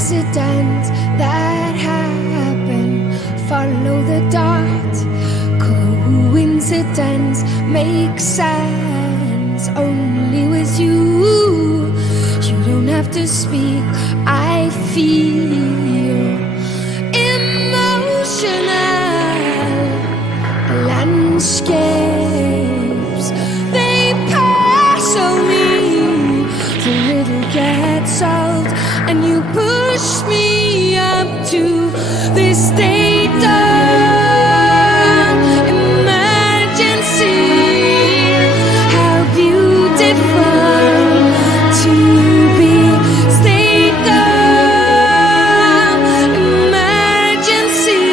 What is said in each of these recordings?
accident that happened. Follow the dot. Coincidence makes sense only with you. You don't have to speak. I feel emotional landscapes. They pass on me. The riddle gets solved, and you push me up to this state of emergency. How beautiful to be state of emergency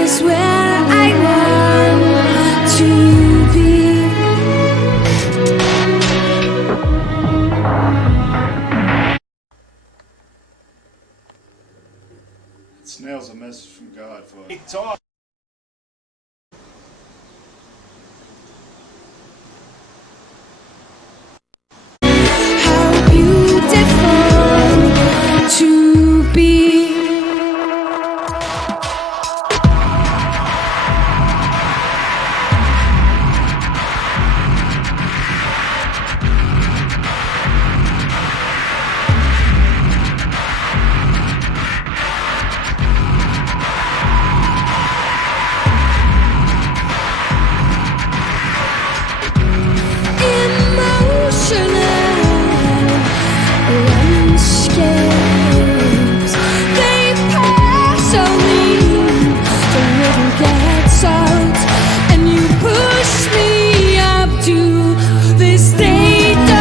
is where I want to be. Snail's a message from God, folks. Hey, talk. How beautiful to be. Landscapes, they pass on me. The riddle gets solved, and you push me up to this state of.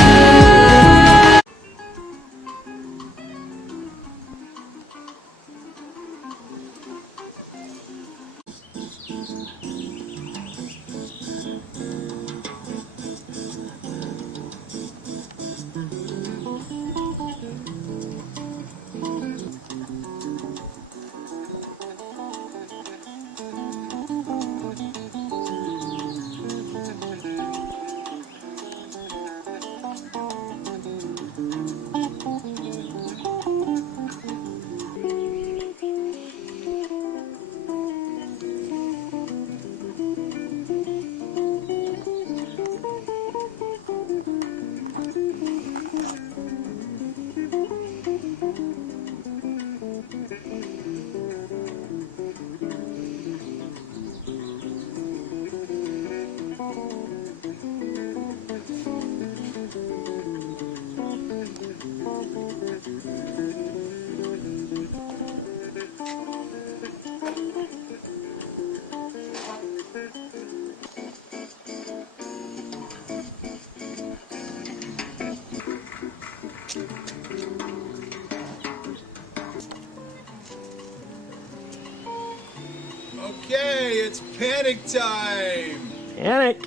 Okay, it's panic time. Panic!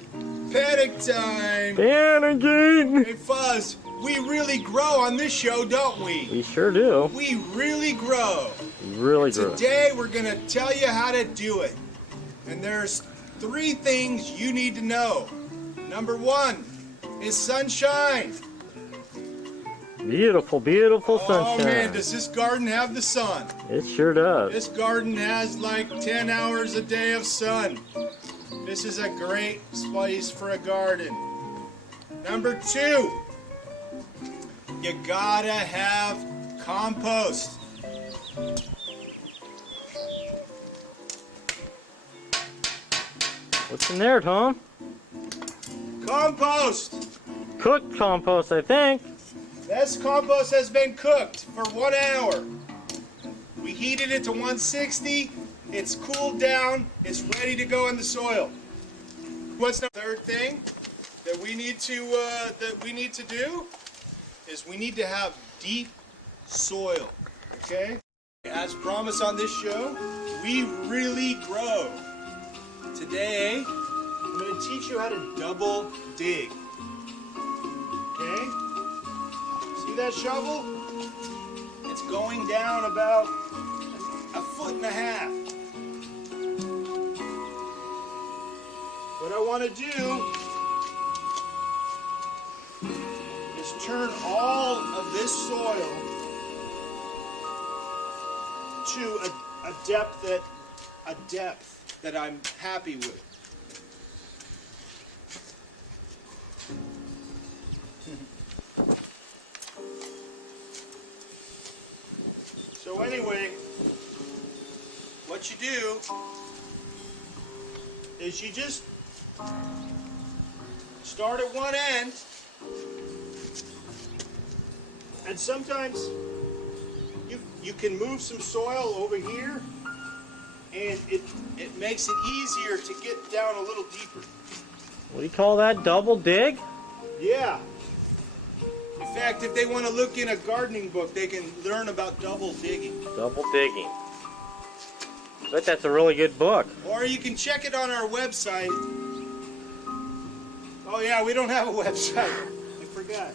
Panic time. Panicking! Hey, Fuzz, we really grow on this show, don't we? We sure do. We really grow. Really good. Today, we're going to tell you how to do it. And there's 3 things you need to know. Number 1 is sunshine. Beautiful, beautiful sunshine. Oh man, does this garden have the sun? It sure does. This garden has like 10 hours a day of sun. This is a great place for a garden. Number 2, you gotta have compost. What's in there, Tom? Compost! Cooked compost, I think. This compost has been cooked for 1 hour. We heated it to 160. It's cooled down. It's ready to go in the soil. What's the third thing that we need to do is we need to have deep soil. Okay? As promised on this show, we really grow. Today, I'm going to teach you how to double dig. Okay? See that shovel? It's going down about 1.5 feet. What I want to do is turn all of this soil to a depth that I'm happy with. So anyway, what you do is you just start at one end, and sometimes you can move some soil over here, and it makes it easier to get down a little deeper. What do you call that? Double dig? Yeah. In fact, if they want to look in a gardening book, they can learn about double digging. Double digging. Bet that's a really good book. Or you can check it on our website. Oh yeah, we don't have a website. I forgot.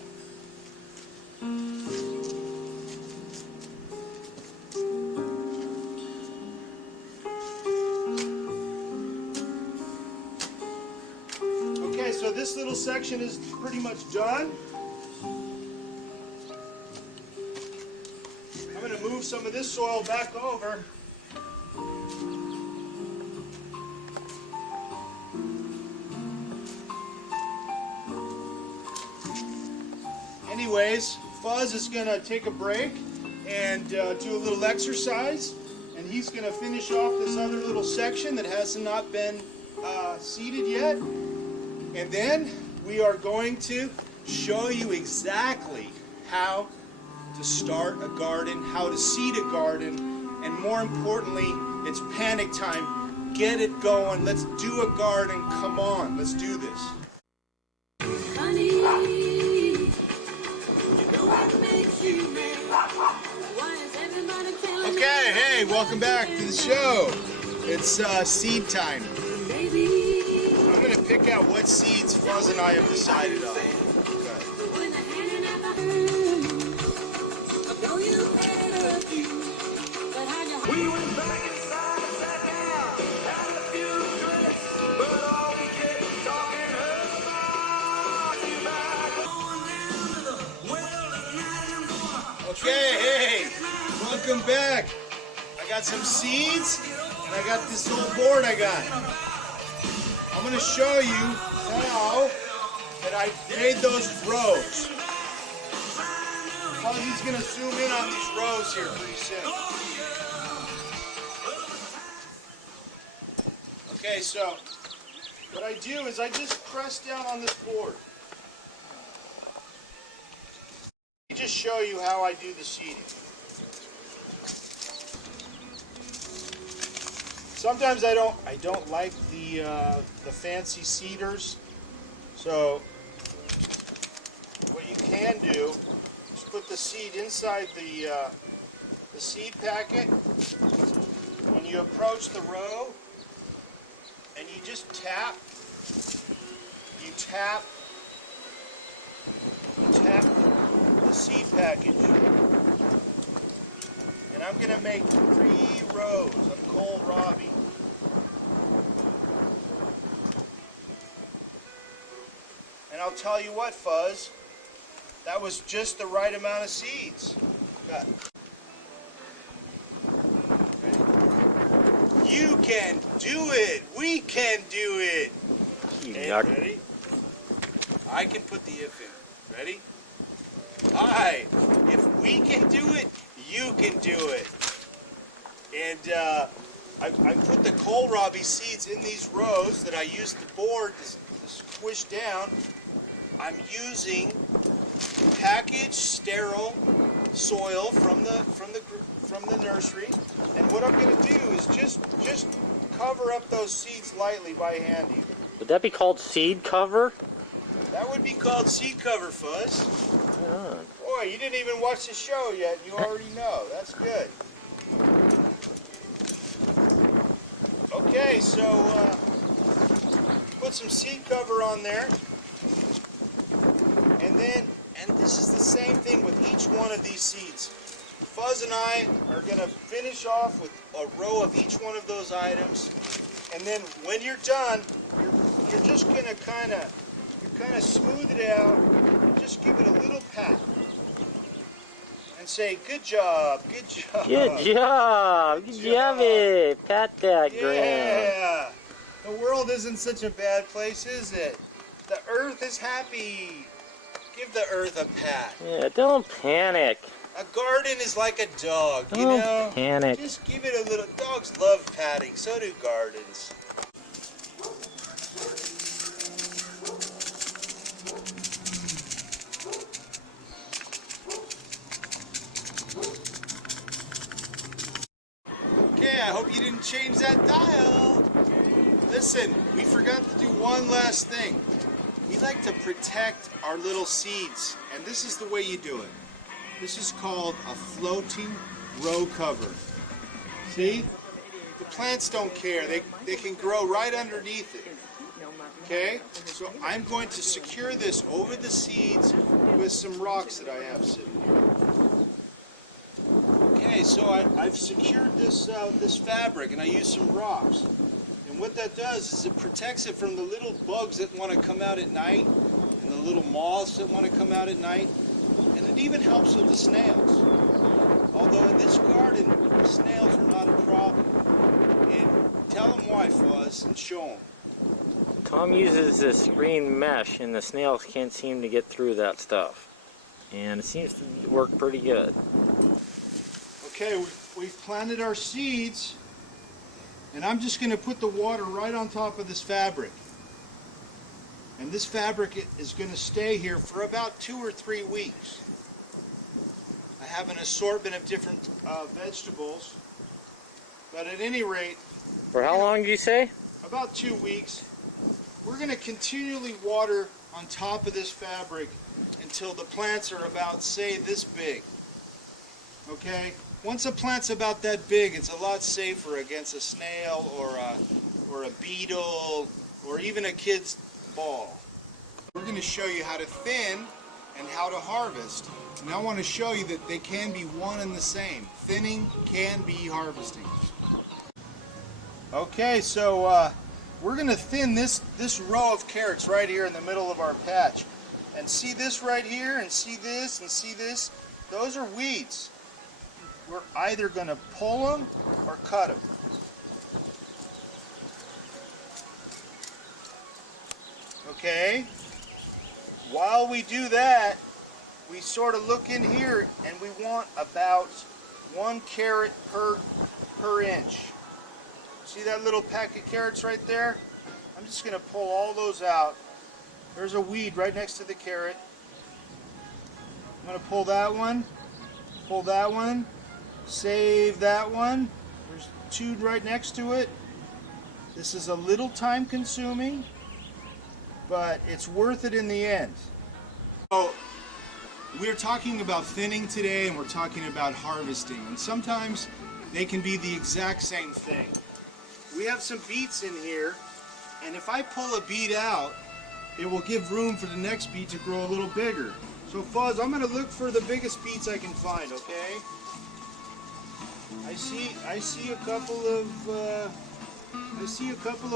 Okay, so this little section is pretty much done. I'm going to move some of this soil back over. Anyways, Fuzz is going to take a break and do a little exercise, and he's going to finish off this other little section that has not been seeded yet. And then we are going to show you exactly how to start a garden, how to seed a garden, and more importantly, it's panic time. Get it going. Let's do a garden. Come on, let's do this. Honey, you know what makes you mad? Why is everybody telling me? Okay, hey, welcome back to the show. It's seed time. Baby, I'm going to pick out what seeds Fuzz and I have decided on. Okay. when the hand at the I know you had a few, but how you We went back inside and sat down, had a few drinks, but all we kept talking about you back on down to the well tonight and I'm gonna Okay, hey, welcome back. I got some seeds, and I got this little board I got. I'm going to show you how that I made those rows. Fuzzy's going to zoom in on these rows here pretty soon. Okay, so what I do is I just press down on this board. Let me just show you how I do the seeding. Sometimes I don't like the fancy seeders. So what you can do is put the seed inside the seed packet. When you approach the row, and you just tap. You tap the seed package. And I'm going to make 3 rows of kohlrabi. And I'll tell you what, Fuzz, that was just the right amount of seeds. Got it. You can do it. We can do it. You Hey, nut. ready? I can put the if in. Ready? Hi. If we can do it, you can do it. And I put the kohlrabi seeds in these rows that I used the board to squish down. I'm using packaged sterile soil from the nursery, and what I'm going to do is just cover up those seeds lightly by hand. Even. Would that be called seed cover? That would be called seed cover, Fuzz. Yeah. Boy, you didn't even watch the show yet. You already know. That's good. Okay, so put some seed cover on there, and this is the same thing with each one of these seeds. Fuzz and I are going to finish off with a row of each one of those items, and then when you're done, you're just going to kind of smooth it out, and just give it a little pat. and say, good job, good job. Good job. Good job. Pat that, Graham. Yeah. The world isn't such a bad place, is it? The earth is happy. Give the earth a pat. Yeah, don't panic. A garden is like a dog, you Don't know? panic. Just give it a little. Dogs love patting, so do gardens. Okay, I hope you didn't change that dial. Listen, we forgot to do one last thing. We like to protect our little seeds, and this is the way you do it. This is called a floating row cover. See? The plants don't care. They can grow right underneath it. Okay? So I'm going to secure this over the seeds with some rocks that I have sitting here. Okay, so I've secured this this fabric, and I use some rocks. And what that does is it protects it from the little bugs that want to come out at night, and the little moths that want to come out at night, and it even helps with the snails. Although in this garden, the snails are not a problem. And tell them why, Fuzz, and show them. Tom uses this green mesh, and the snails can't seem to get through that stuff. And it seems to work pretty good. Okay, we've planted our seeds, and I'm just going to put the water right on top of this fabric. And this fabric is going to stay here for about 2 or 3 weeks. I have an assortment of different vegetables, but at any rate, For how long do you say? about 2 weeks. We're going to continually water on top of this fabric until the plants are about, say, this big. Okay? Once a plant's about that big, it's a lot safer against a snail or a beetle or even a kid's ball. We're going to show you how to thin and how to harvest. And I want to show you that they can be one and the same. Thinning can be harvesting. Okay, so we're going to thin this row of carrots right here in the middle of our patch. And see this right here, and see this, and see this? Those are weeds. We're either going to pull them or cut them. Okay? While we do that, we sort of look in here and we want about 1 carrot per inch. See that little pack of carrots right there? I'm just going to pull all those out. There's a weed right next to the carrot. I'm going to pull that one, save that one. There's 2 right next to it. This is a little time consuming, but it's worth it in the end. So we're talking about thinning today, and we're talking about harvesting, and sometimes they can be the exact same thing. We have some beets in here, and if I pull a beet out, it will give room for the next beet to grow a little bigger. So Fuzz, I'm going to look for the biggest beets I can find, okay? I see a couple of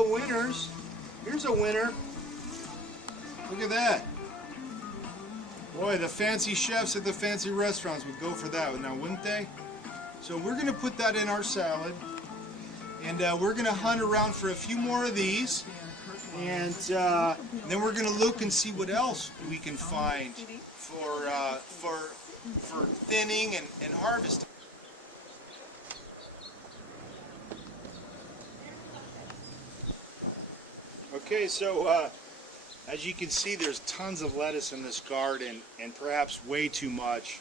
winners. Here's a winner. Look at that. Boy, the fancy chefs at the fancy restaurants would go for that now, wouldn't they? So we're going to put that in our salad, and we're going to hunt around for a few more of these, and then we're going to look and see what else we can find for thinning and harvesting. Okay, so as you can see, there's tons of lettuce in this garden, and perhaps way too much.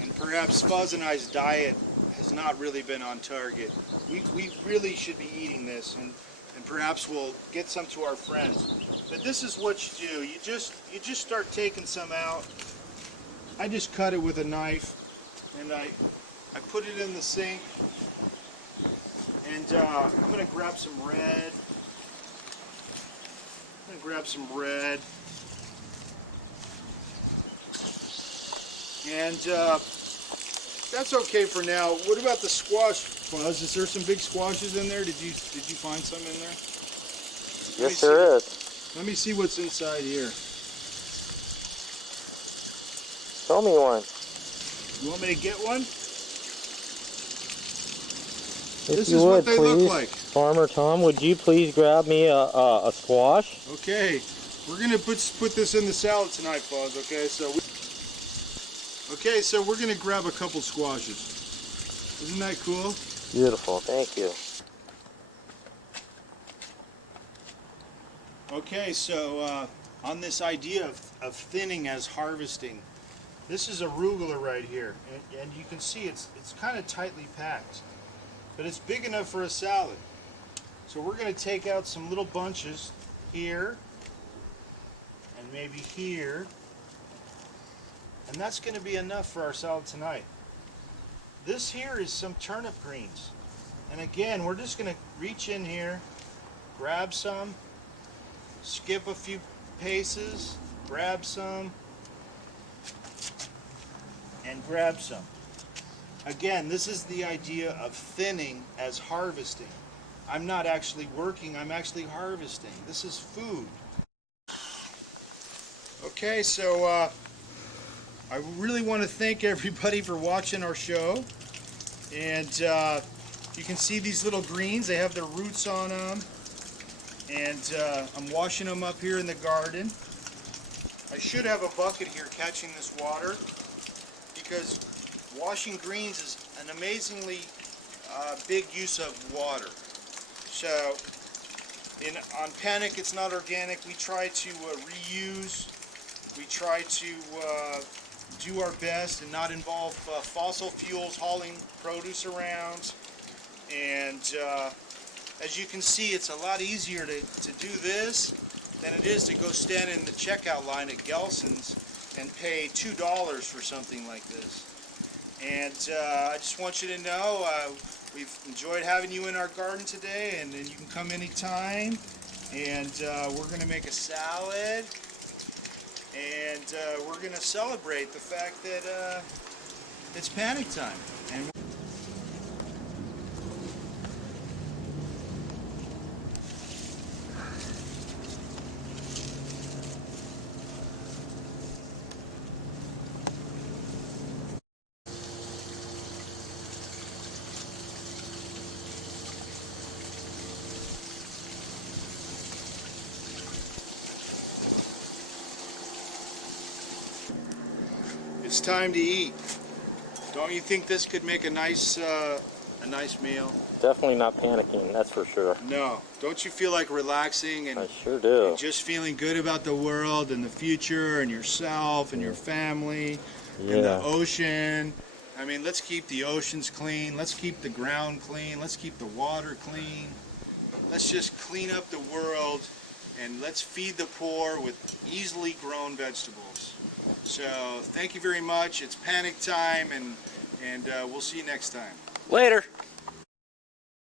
And perhaps Fuzz and I's diet has not really been on target. We really should be eating this, and perhaps we'll get some to our friends. But this is what you do. You just start taking some out. I just cut it with a knife, and I put it in the sink. And I'm going to grab some red. I'm going to grab some red. And that's okay for now. What about the squash, Fuzz? Is there some big squashes in there? Did you find some in there? Yes, there is. Let me see what's inside here. Show me one. You want me to get one? If This you is would, what they look please. like. Farmer Tom, would you please grab me a squash? Okay, we're gonna put this in the salad tonight, Buzz. Okay, so we're gonna grab a couple squashes. Isn't that cool? Beautiful, thank you. Okay, so on this idea of thinning as harvesting, this is arugula right here, and you can see it's kind of tightly packed, but it's big enough for a salad. So we're going to take out some little bunches here, and maybe here, and that's going to be enough for our salad tonight. This here is some turnip greens, and again, we're just going to reach in here, grab some, skip a few paces, grab some, and grab some. Again, this is the idea of thinning as harvesting. I'm not actually working, I'm actually harvesting. This is food. Okay, so I really want to thank everybody for watching our show. And you can see these little greens, they have their roots on them. And I'm washing them up here in the garden. I should have a bucket here catching this water, because washing greens is an amazingly big use of water. So on Panic It's Not Organic, we try to reuse, we try to do our best and not involve fossil fuels hauling produce around. And as you can see, it's a lot easier to do this than it is to go stand in the checkout line at Gelson's and pay $2 for something like this. And I just want you to know we've enjoyed having you in our garden today, and you can come anytime. And we're going to make a salad, and we're going to celebrate the fact that it's panic time. And it's time to eat. Don't you think this could make a nice meal? Definitely not panicking, that's for sure. No. Don't you feel like relaxing I and sure do. just feeling good about the world and the future and yourself and your family and the Yeah. ocean? I mean, let's keep the oceans clean. Let's keep the ground clean. Let's keep the water clean. Let's just clean up the world, and let's feed the poor with easily grown vegetables. So thank you very much. It's panic time, and we'll see you next time. Later.